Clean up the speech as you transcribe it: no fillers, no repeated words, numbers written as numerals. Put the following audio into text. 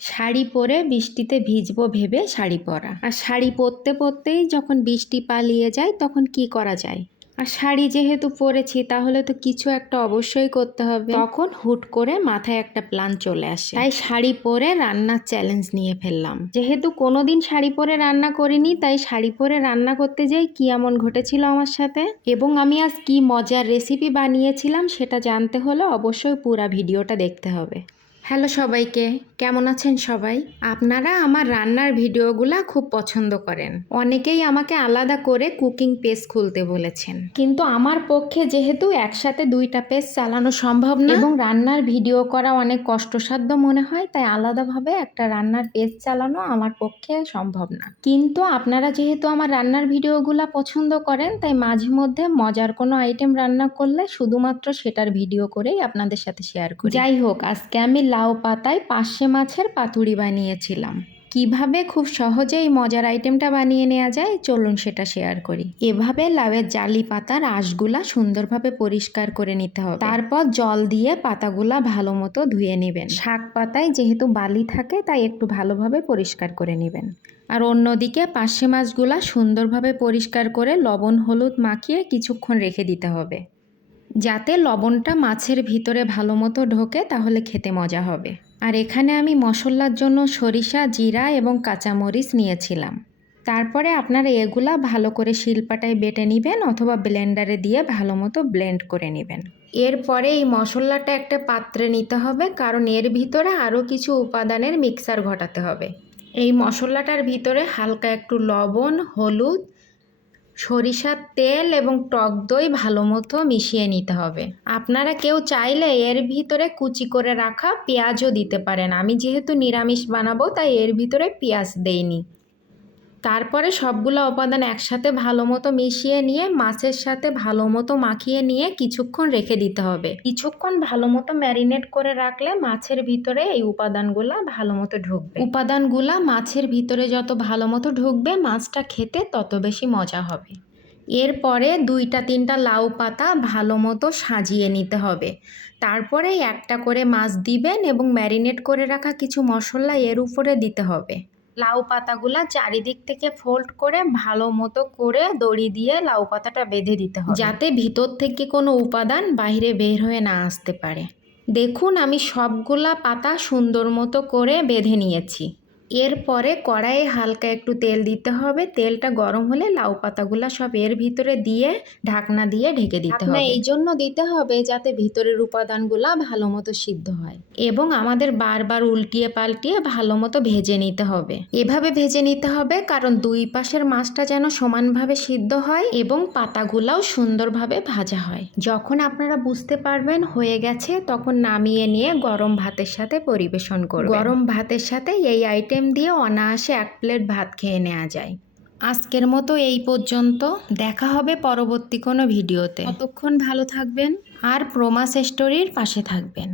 শাড়ি পরে বৃষ্টিতে ভিজবো ভেবে শাড়ি পরা, আর শাড়ি পরতে পরতেই যখন বৃষ্টি পালিয়ে যায় তখন কি করা যায়। আর শাড়ি যেহেতু পরেছি তাহলে তো কিছু একটা অবশ্যই করতে হবে। তখন হুট করে মাথায় একটা প্ল্যান চলে আসে, তাই শাড়ি পরে রান্নার চ্যালেঞ্জ নিয়ে ফেললাম। যেহেতু কোনোদিন শাড়ি পরে রান্না করিনি, তাই শাড়ি পরে রান্না করতে যাই কি এমন ঘটেছিল আমার সাথে, এবং আমি আজ কি মজার রেসিপি বানিয়েছিলাম সেটা জানতে হলে অবশ্যই পুরো ভিডিওটা দেখতে হবে। হ্যালো সবাইকে, কেমন আছেন সবাই? আপনারা আমার রান্নার ভিডিওগুলা খুব পছন্দ করেন। অনেকেই আমাকে আলাদা করে কুকিং পেজ খুলতে বলেছেন, কিন্তু আমার পক্ষে যেহেতু একসাথে দুইটা পেজ চালানো সম্ভব না এবং রান্নার ভিডিও করা অনেক কষ্টসাধ্য মনে হয়, তাই আলাদাভাবে একটা রান্নার পেজ চালানো আমার পক্ষে সম্ভব না। কিন্তু আপনারা যেহেতু আমার রান্নার ভিডিওগুলা পছন্দ করেন, তাই মাঝে মধ্যে মজার কোনো আইটেম রান্না করলে শুধুমাত্র সেটার ভিডিও করেই আপনাদের সাথে শেয়ার করি। যাই হোক, আজকে আমি লাউ পাতায় পার্শে মাছের পাতুরি বানিয়েছিলাম। কিভাবে খুব সহজেই মজার আইটেমটা বানিয়ে নেওয়া যায় চলুন সেটা শেয়ার করি। এভাবে লাউয়ের জালি পাতার আঁশগুলা সুন্দরভাবে পরিষ্কার করে নিতে হবে। তারপর জল দিয়ে পাতাগুলা ভালো মতো ধুয়ে নেবেন। শাক পাতায় যেহেতু বালি থাকে তাই একটু ভালোভাবে পরিষ্কার করে নেবেন। আর অন্যদিকে পার্শে মাছগুলা সুন্দরভাবে পরিষ্কার করে লবণ হলুদ মাখিয়ে কিছুক্ষণ রেখে দিতে হবে, যাতে লবণটা মাছের ভিতরে ভালো মতো ঢোকে, তাহলে খেতে মজা হবে। আর এখানে আমি মশলার জন্য সরিষা, জিরা এবং কাঁচামরিচ নিয়েছিলাম। তারপরে আপনারা এগুলা ভালো করে শিলপাটায় বেটে নেবেন অথবা ব্লেন্ডারে দিয়ে ভালো মতো ব্লেন্ড করে নেবেন। এরপরে এই মশলাটা একটা পাত্রে নিতে হবে, কারণ এর ভিতরে আরও কিছু উপাদানের মিক্সার ঘটাতে হবে। এই মশলাটার ভিতরে হালকা একটু লবণ, হলুদ, সরিষার তেল এবং টক দই ভালো মতো মিশিয়ে নিতে হবে। আপনারা কেউ চাইলে এর ভিতরে কুচি করে রাখা পেঁয়াজও দিতে পারেন। আমি যেহেতু নিরামিষ বানাবো তাই এর ভিতরে পেঁয়াজ দেইনি। তারপরে সবগুলো উপাদান একসাথে ভালো মতো মিশিয়ে নিয়ে মাছের সাথে ভালো মতো মাখিয়ে নিয়ে কিছুক্ষণ রেখে দিতে হবে। কিছুক্ষণ ভালো মতো ম্যারিনেট করে রাখলে মাছের ভিতরে এই উপাদানগুলা ভালো মতো ঢুকবে। উপাদানগুলা মাছের ভিতরে যত ভালো মতো ঢুকবে মাছটা খেতে তত বেশি মজা হবে। এরপরে 2-3টা লাউ পাতা ভালো মতো সাজিয়ে নিতে হবে। তারপরে একটা করে মাছ দিবেন এবং ম্যারিনেট করে রাখা কিছু মশলা এর উপরে দিতে হবে। লাউ পাতাগুলা চারিদিক থেকে ফোল্ড করে ভালো মতো করে দড়ি দিয়ে লাউ পাতাটা বেঁধে দিতে হবে, যাতে ভিতর থেকে কোনো উপাদান বাইরে বের হয়ে না আসতে পারে। দেখুন আমি সবগুলা পাতা সুন্দর মতো করে বেঁধে নিয়েছি। এরপরে কড়াইয়ে হালকা একটু তেল দিতে হবে। তেলটা গরম হলে লাউ পাতাগুলা সব এর ভিতরে দিয়ে ঢাকনা দিয়ে ঢেকে দিতে হবে। এই জন্য দিতে হবে যাতে ভিতরের উপাদানগুলা ভালো মতো সিদ্ধ হয়, এবং আমাদের বারবার উল্টিয়ে পাল্টিয়ে ভালো মতো ভেজে নিতে হবে। এভাবে ভেজে নিতে হবে কারণ দুই পাশের মাছটা যেন সমানভাবে সিদ্ধ হয় এবং পাতাগুলাও সুন্দরভাবে ভাজা হয়। যখন আপনারা বুঝতে পারবেন হয়ে গেছে তখন নামিয়ে নিয়ে গরম ভাতের সাথে পরিবেশন করবেন। গরম ভাতের সাথে এই আইটেম দিয়ে অনায়াসে 1 প্লেট ভাত খেয়ে নেওয়া যায়। আজকের মতো এই পর্যন্ত, দেখা হবে পরবর্তী কোনো ভিডিওতে। ততক্ষণ ভালো থাকবেন আর প্রমাস স্টোরির পাশে থাকবেন।